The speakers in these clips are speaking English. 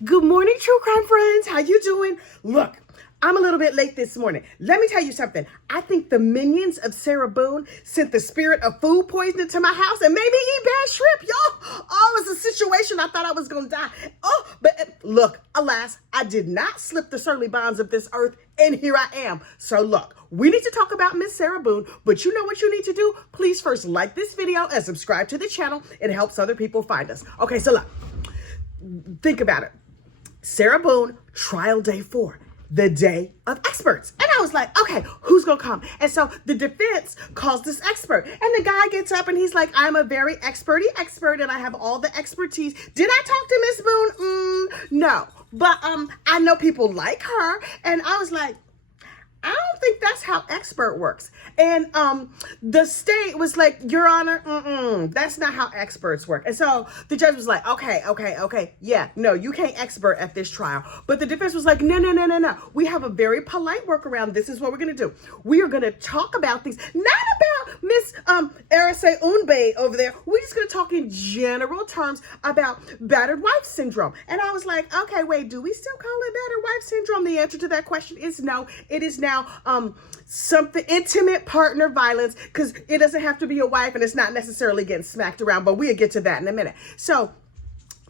Good morning, true crime friends. How you doing? Look, I'm a little bit late this morning. Let me tell you something. I think the minions of Sarah Boone sent the spirit of food poisoning to my house and made me eat bad shrimp, y'all. Oh, it was a situation I thought I was going to die. Oh, but look, alas, I did not slip the surly bonds of this earth, and here I am. So look, we need to talk about Miss Sarah Boone, but you know what you need to do? Please first like this video and subscribe to the channel. It helps other people find us. Okay, so look, think about it. Sarah Boone, trial day 4, the day of experts. And I was like, okay, who's gonna come? And so the defense calls this expert. And the guy gets up and he's like, I'm a very experty expert and I have all the expertise. Did I talk to Miss Boone? No. But I know people like her. And I was like, I don't think that's how expert works. And the state was like, Your Honor, that's not how experts work. And so the judge was like, okay. Yeah, no, you can't expert at this trial. But the defense was like, no. We have a very polite workaround. This is what we're going to do. We are going to talk about things, not about Miss Arase Unbe over there. We're just going to talk in general terms about battered wife syndrome. And I was like, okay, wait, do we still call it battered wife syndrome? The answer to that question is no. It is now something intimate partner violence, because it doesn't have to be a wife and it's not necessarily getting smacked around, but we'll get to that in a minute. So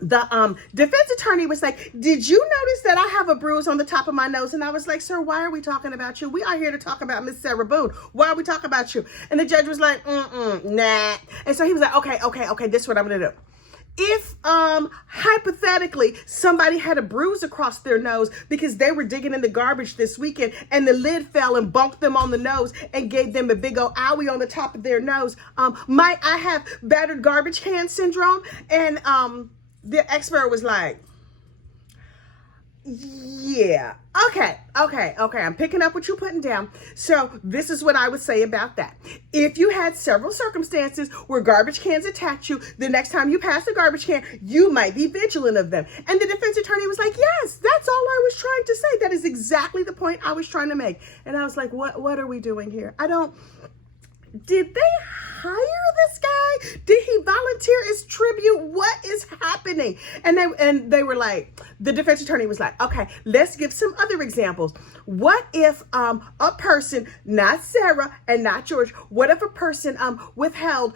the defense attorney was like, did you notice that I have a bruise on the top of my nose? And I was like, sir, why are we talking about you? We are here to talk about Miss Sarah Boone. Why are we talking about you? And the judge was like, nah. And so he was like, okay, this is what I'm gonna do. If hypothetically somebody had a bruise across their nose because they were digging in the garbage this weekend and the lid fell and bumped them on the nose and gave them a big old owie on the top of their nose, might I have battered garbage can syndrome? And the expert was like, yeah, okay. I'm picking up what you're putting down. So this is what I would say about that. If you had several circumstances where garbage cans attacked you, the next time you pass a garbage can, you might be vigilant of them. And the defense attorney was like, yes, that's all I was trying to say. That is exactly the point I was trying to make. And I was like, what are we doing here? Did they hire this guy? Did he volunteer as tribute? What is happening? And they were like, the defense attorney was like, okay, let's give some other examples. What if a person, not Sarah and not George, what if a person withheld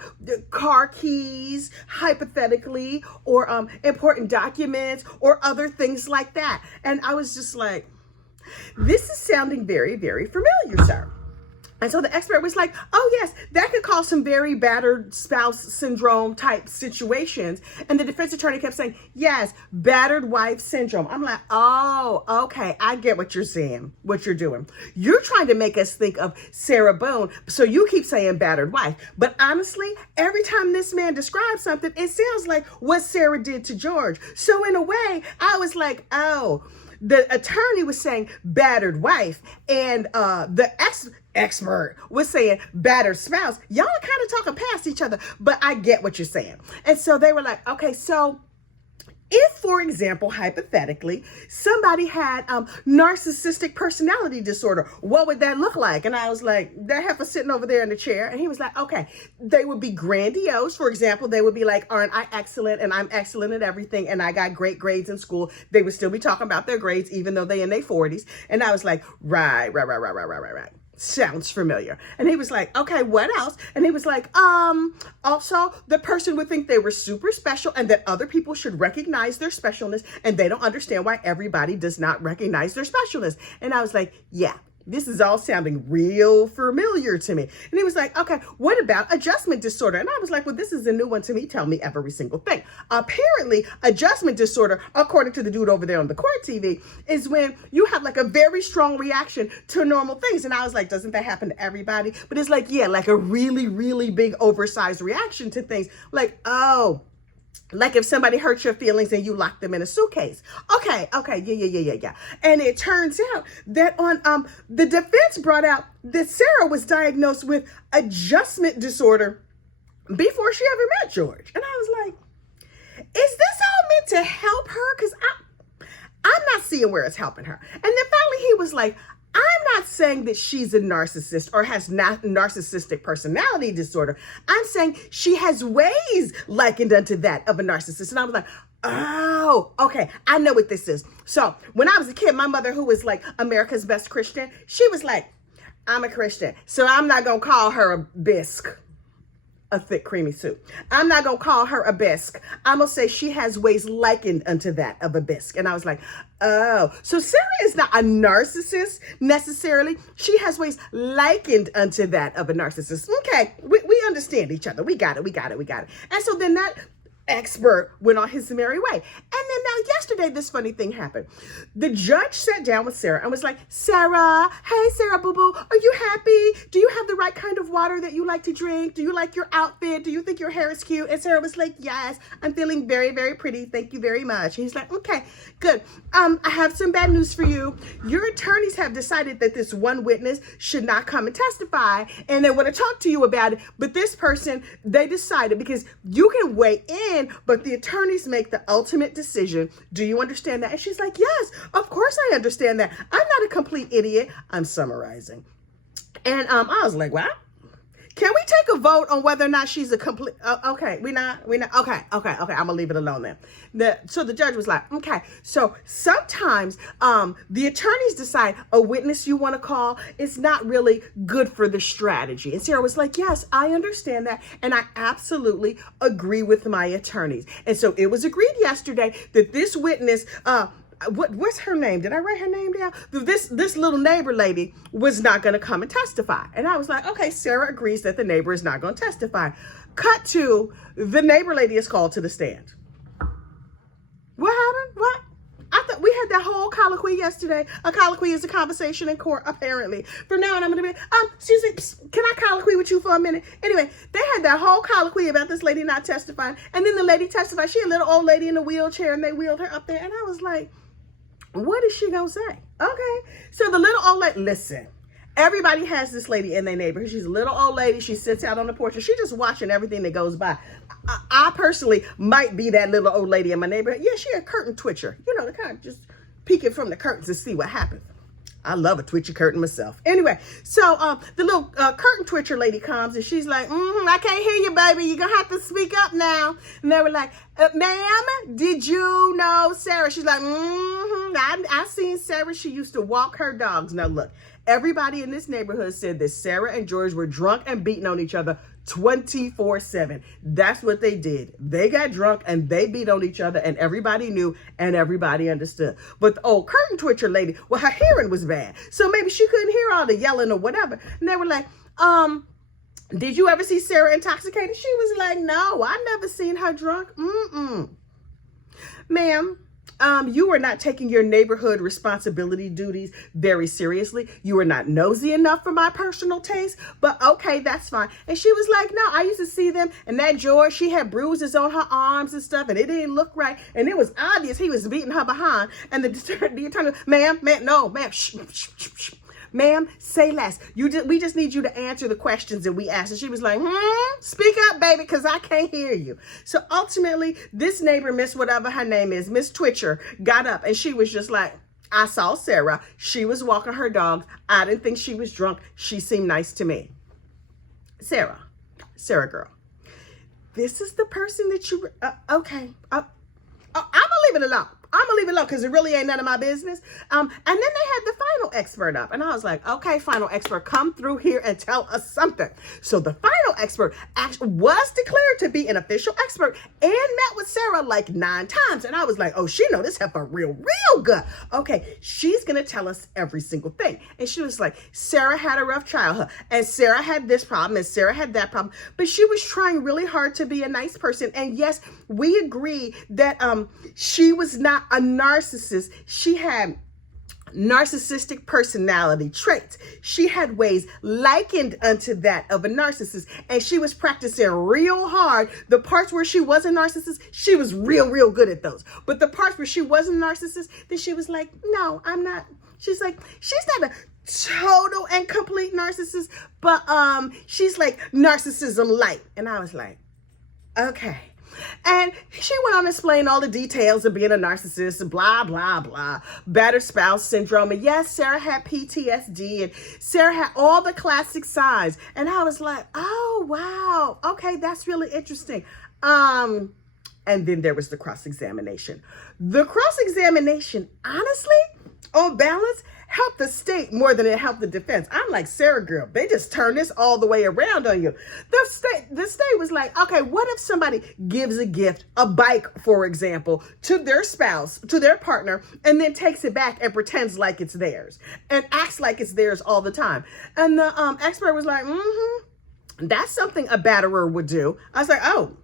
car keys, hypothetically, or important documents or other things like that? And I was just like, this is sounding very, very familiar, sir. And so the expert was like, oh, yes, that could cause some very battered spouse syndrome type situations. And the defense attorney kept saying, yes, battered wife syndrome. I'm like, oh, okay, I get what you're saying, what you're doing. You're trying to make us think of Sarah Boone, so you keep saying battered wife. But honestly, every time this man describes something, it sounds like what Sarah did to George. So in a way, I was like, oh, the attorney was saying battered wife, and the expert was saying battered spouse. Y'all are kind of talking past each other, but I get what you're saying. And so they were like, okay, so if, for example, hypothetically, somebody had narcissistic personality disorder, what would that look like? And I was like, that heifer sitting over there in the chair. And he was like, okay, they would be grandiose. For example, they would be like, aren't I excellent? And I'm excellent at everything. And I got great grades in school. They would still be talking about their grades, even though they in their 40s. And I was like, right. Sounds familiar. And he was like, okay, what else? And he was like, also the person would think they were super special and that other people should recognize their specialness, and they don't understand why everybody does not recognize their specialness. And I was like, yeah, this is all sounding real familiar to me. And he was like, okay, what about adjustment disorder? And I was like, well, this is a new one to me. Tell me every single thing. Apparently, adjustment disorder, according to the dude over there on the court TV, is when you have like a very strong reaction to normal things. And I was like, doesn't that happen to everybody? But it's like, yeah, like a really, really big oversized reaction to things. Like, oh, like if somebody hurt your feelings and you lock them in a suitcase. Okay, yeah. And it turns out that on the defense brought out that Sarah was diagnosed with adjustment disorder before she ever met George. And I was like, is this all meant to help her? Because I'm not seeing where it's helping her. And then finally he was like, I'm not saying that she's a narcissist or has narcissistic personality disorder. I'm saying she has ways likened unto that of a narcissist. And I was like, Oh, okay. I know what this is. So when I was a kid, my mother, who was like America's best Christian, she was like, I'm a Christian, so I'm not going to call her a bisque, a thick, creamy soup. I'm not going to call her a bisque. I'm going to say she has ways likened unto that of a bisque. And I was like, oh, so Sarah is not a narcissist necessarily. She has ways likened unto that of a narcissist. Okay, we understand each other. We got it. And so then that expert went on his merry way. And then now yesterday, this funny thing happened. The judge sat down with Sarah and was like, Sarah, hey, Sarah, boo-boo, are you happy? Do you have the right kind of water that you like to drink? Do you like your outfit? Do you think your hair is cute? And Sarah was like, yes, I'm feeling very, very pretty. Thank you very much. And he's like, okay, good. I have some bad news for you. Your attorneys have decided that this one witness should not come and testify, and they want to talk to you about it. But this person, they decided, because you can weigh in, but the attorneys make the ultimate decision. Do you understand that? And she's like, yes, of course I understand that. I'm not a complete idiot. I'm summarizing. And I was like, wow. Can we take a vote on whether or not she's a complete, okay, we not, okay, I'm gonna leave it alone then. So the judge was like, okay, so sometimes the attorneys decide a witness you wanna call is not really good for the strategy. And Sarah was like, yes, I understand that, and I absolutely agree with my attorneys. And so it was agreed yesterday that this witness, what's her name? Did I write her name down? This little neighbor lady was not going to come and testify. And I was like, okay, Sarah agrees that the neighbor is not going to testify. Cut to the neighbor lady is called to the stand. What happened? What? I thought we had that whole colloquy yesterday. A colloquy is a conversation in court, apparently. From now on, I'm going to be, excuse me, psst, can I colloquy with you for a minute? Anyway, they had that whole colloquy about this lady not testifying. And then the lady testified. She a little old lady in a wheelchair, and they wheeled her up there. And I was like, what is she gonna say? Okay, so the little old lady, listen, everybody has this lady in their neighborhood. She's a little old lady. She sits out on the porch and she's just watching everything that goes by. I personally might be that little old lady in my neighborhood. Yeah, she a curtain twitcher. You know, the kind of just peeking from the curtains to see what happens. I love a twitchy curtain myself. Anyway, so the little curtain twitcher lady comes and she's like, I can't hear you, baby. You're going to have to speak up now. And they were like, ma'am, did you know Sarah? She's like, I seen Sarah. She used to walk her dogs. Now, look, everybody in this neighborhood said that Sarah and George were drunk and beating on each other 24/7. That's what they did. They got drunk and they beat on each other, and everybody knew and everybody understood. But the old curtain twitcher lady, well, her hearing was bad, so maybe she couldn't hear all the yelling or whatever. And they were like, did you ever see Sarah intoxicated? She was like, no, I never seen her drunk. Ma'am, you are not taking your neighborhood responsibility duties very seriously. You are not nosy enough for my personal taste, but okay, that's fine. And she was like, no, I used to see them, and that George, she had bruises on her arms and stuff, and it didn't look right, and it was obvious he was beating her behind. And the attorney, ma'am, shh. Ma'am, say less. We just need you to answer the questions that we asked. And she was like, speak up, baby, because I can't hear you. So ultimately, this neighbor, Miss whatever her name is, Miss Twitcher, got up and she was just like, I saw Sarah. She was walking her dogs. I didn't think she was drunk. She seemed nice to me. Sarah girl, this is the person that you, okay. I'm going to leave it alone. Because it really ain't none of my business. And then they had the final expert up. And I was like, okay, final expert, come through here and tell us something. So the final expert actually was declared to be an official expert and met with Sarah like 9 times. And I was like, oh, she know this heifer real good. Okay, she's going to tell us every single thing. And she was like, Sarah had a rough childhood. And Sarah had this problem. And Sarah had that problem. But she was trying really hard to be a nice person. And yes, we agree that she was not a narcissist. She had narcissistic personality traits. She had ways likened unto that of a narcissist, and she was practicing real hard. The parts where she was a narcissist, she was real good at those. But the parts where she wasn't a narcissist, then she was like, no, I'm not. She's like, she's not a total and complete narcissist, but she's like narcissism light. And I was like, okay. And she went on to explain all the details of being a narcissist, blah, blah, blah, battered spouse syndrome. And yes, Sarah had PTSD, and Sarah had all the classic signs. And I was like, oh, wow. Okay, that's really interesting. And then there was the cross-examination. The cross-examination, honestly, on balance, helped the state more than it helped the defense. I'm like, Sarah girl, they just turned this all the way around on you. The state was like, okay, what if somebody gives a gift, a bike, for example, to their spouse, to their partner, and then takes it back and pretends like it's theirs and acts like it's theirs all the time? And the expert was like, that's something a batterer would do. I was like, oh,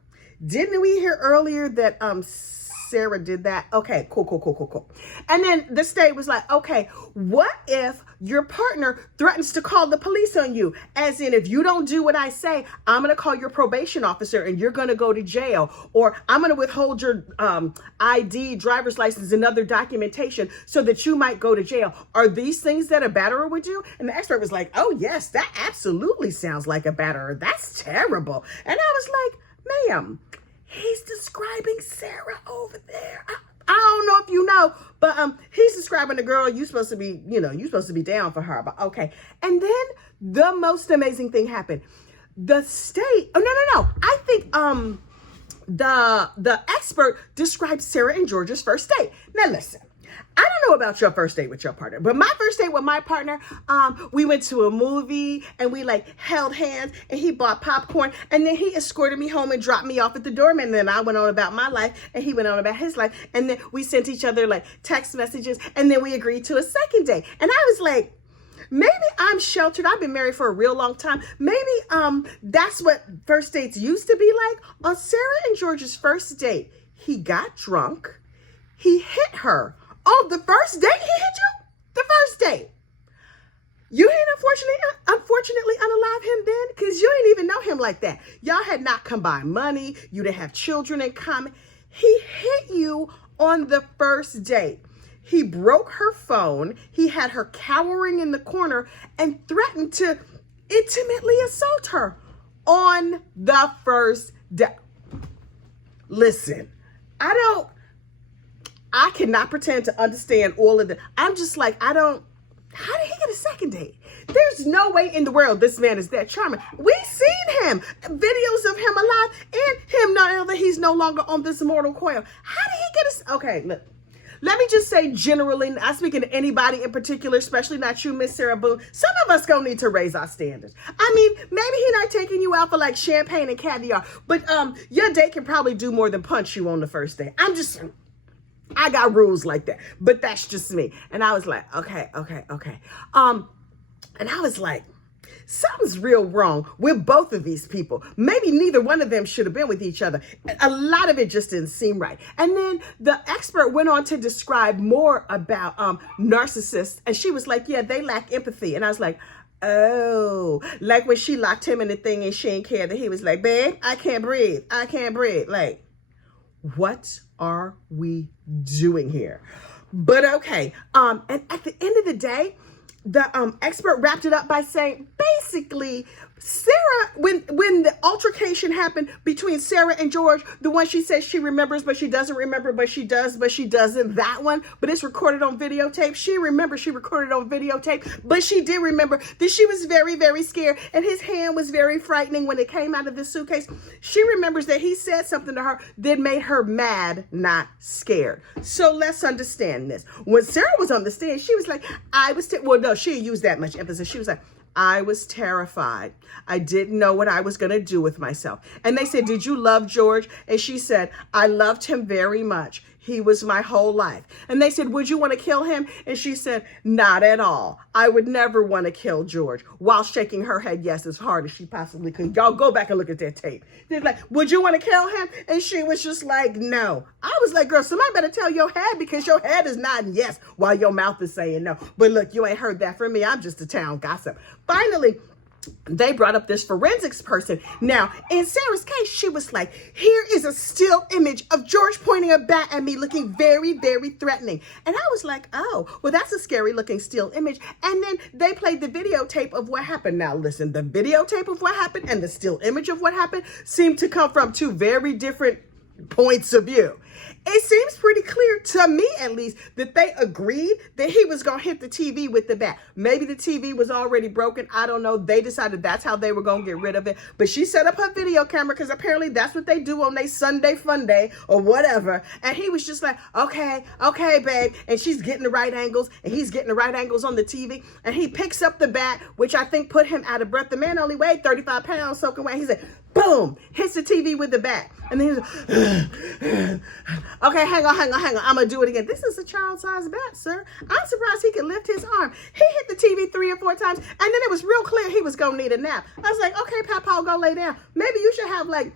didn't we hear earlier that Sarah did that? Okay, cool. And then the state was like, okay, what if your partner threatens to call the police on you? As in, if you don't do what I say, I'm going to call your probation officer and you're going to go to jail. Or I'm going to withhold your ID, driver's license, and other documentation so that you might go to jail. Are these things that a batterer would do? And the expert was like, oh, yes, that absolutely sounds like a batterer. That's terrible. And I was like, ma'am, he's describing Sarah over there. I don't know if you know, but he's describing the girl you're supposed to be down for her. But okay. And then the most amazing thing happened. The state, no. I think the expert described Sarah and George's first date. Now listen. I don't know about your first date with your partner, but my first date with my partner, we went to a movie and we like held hands and he bought popcorn and then he escorted me home and dropped me off at the doorman. And then I went on about my life and he went on about his life. And then we sent each other like text messages and then we agreed to a second date. And I was like, maybe I'm sheltered. I've been married for a real long time. Maybe that's what first dates used to be like. On Sarah and George's first date, he got drunk. He hit her. Oh, the first date he hit you? The first date. You ain't unfortunately unalive him then? Because you didn't even know him like that. Y'all had not combined money. You didn't have children in common. He hit you on the first date. He broke her phone. He had her cowering in the corner and threatened to intimately assault her on the first date. Listen, I cannot pretend to understand all of the, I'm just like, how did he get a second date? There's no way in the world this man is that charming. We've seen him, videos of him alive and him now that he's no longer on this mortal coil. How did he get okay, look, let me just say generally, not speaking to anybody in particular, especially not you, Miss Sarah Boone, some of us gonna need to raise our standards. I mean, maybe he not taking you out for like champagne and caviar, but your date can probably do more than punch you on the first date. I got rules like that, but that's just me. And I was like, okay. And I was like, something's real wrong with both of these people. Maybe neither one of them should have been with each other. A lot of it just didn't seem right. And then the expert went on to describe more about narcissists. And she was like, yeah, they lack empathy. And I was like, oh, like when she locked him in the thing and she didn't care that he was like, babe, I can't breathe. Like, what are we doing here? But okay. And at the end of the day, the expert wrapped it up by saying, basically, Sarah, when the altercation happened between Sarah and George, the one she says she remembers, but she doesn't remember, but she does, but she doesn't, that one, but it's recorded on videotape. She remembers she recorded on videotape, but she did remember that she was very, very scared and his hand was very frightening when it came out of the suitcase. She remembers that he said something to her that made her mad, not scared. So let's understand this. When Sarah was on the stand, she was like, she used that much emphasis. She was like, I was terrified. I didn't know what I was going to do with myself. And they said, did you love George? And she said, I loved him very much. He was my whole life. And they said, would you want to kill him? And she said, not at all. I would never want to kill George, while shaking her head yes as hard as she possibly could. Y'all go back and look at that tape. They're like, would you want to kill him? And she was just like, no. I was like, girl, somebody better tell your head, because your head is nodding yes while your mouth is saying no. But look, you ain't heard that from me. I'm just a town gossip. Finally, they brought up this forensics person. Now, in Sarah's case, she was like, here is a still image of George pointing a bat at me looking very, very threatening. And I was like, oh, well, that's a scary looking still image. And then they played the videotape of what happened. Now, listen, the videotape of what happened and the still image of what happened seemed to come from two very different points of view. It seems pretty clear to me, at least, that they agreed that he was going to hit the TV with the bat. Maybe the TV was already broken. I don't know. They decided that's how they were going to get rid of it. But she set up her video camera because apparently that's what they do on their Sunday fun day or whatever. And he was just like, okay, babe. And she's getting the right angles and he's getting the right angles on the TV. And he picks up the bat, which I think put him out of breath. The man only weighed 35 pounds soaking wet. He said, boom, hits the TV with the bat. And then he's like, okay, hang on. I'm going to do it again. This is a child-sized bat, sir. I'm surprised he could lift his arm. He hit the TV 3 or 4 times, and then it was real clear he was going to need a nap. I was like, okay, Papa, go lay down. Maybe you should have, like,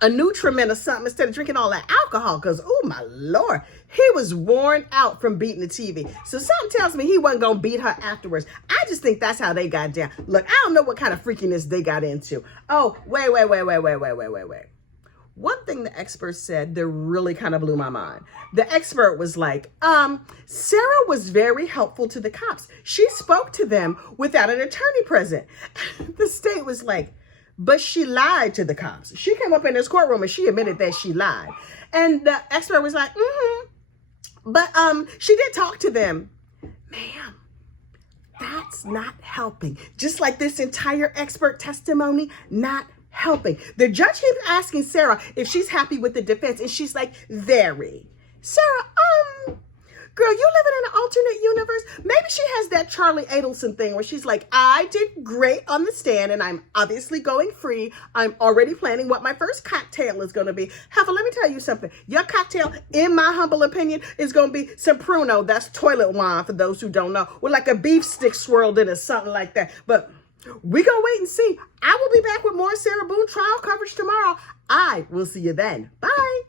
a Nutriment or something instead of drinking all that alcohol, because, oh, my Lord, he was worn out from beating the TV. So something tells me he wasn't going to beat her afterwards. I just think that's how they got down. Look, I don't know what kind of freakiness they got into. Oh, wait. One thing the expert said that really kind of blew my mind. The expert was like, Sarah was very helpful to the cops. She spoke to them without an attorney present. The state was like, but she lied to the cops. She came up in this courtroom and she admitted that she lied. And the expert was like, but she did talk to them. Ma'am, that's not helping. Just like this entire expert testimony, not helping. The judge keeps asking Sarah if she's happy with the defense, and she's like, very. Sarah, girl, you living in an alternate universe? Maybe she has that Charlie Adelson thing where she's like, I did great on the stand and I'm obviously going free. I'm already planning what my first cocktail is going to be. Heifer, let me tell you something. Your cocktail, in my humble opinion, is going to be some Pruno. That's toilet wine for those who don't know, with like a beef stick swirled in it, something like that. But we gonna wait and see. I will be back with more Sarah Boone trial coverage tomorrow. I will see you then. Bye.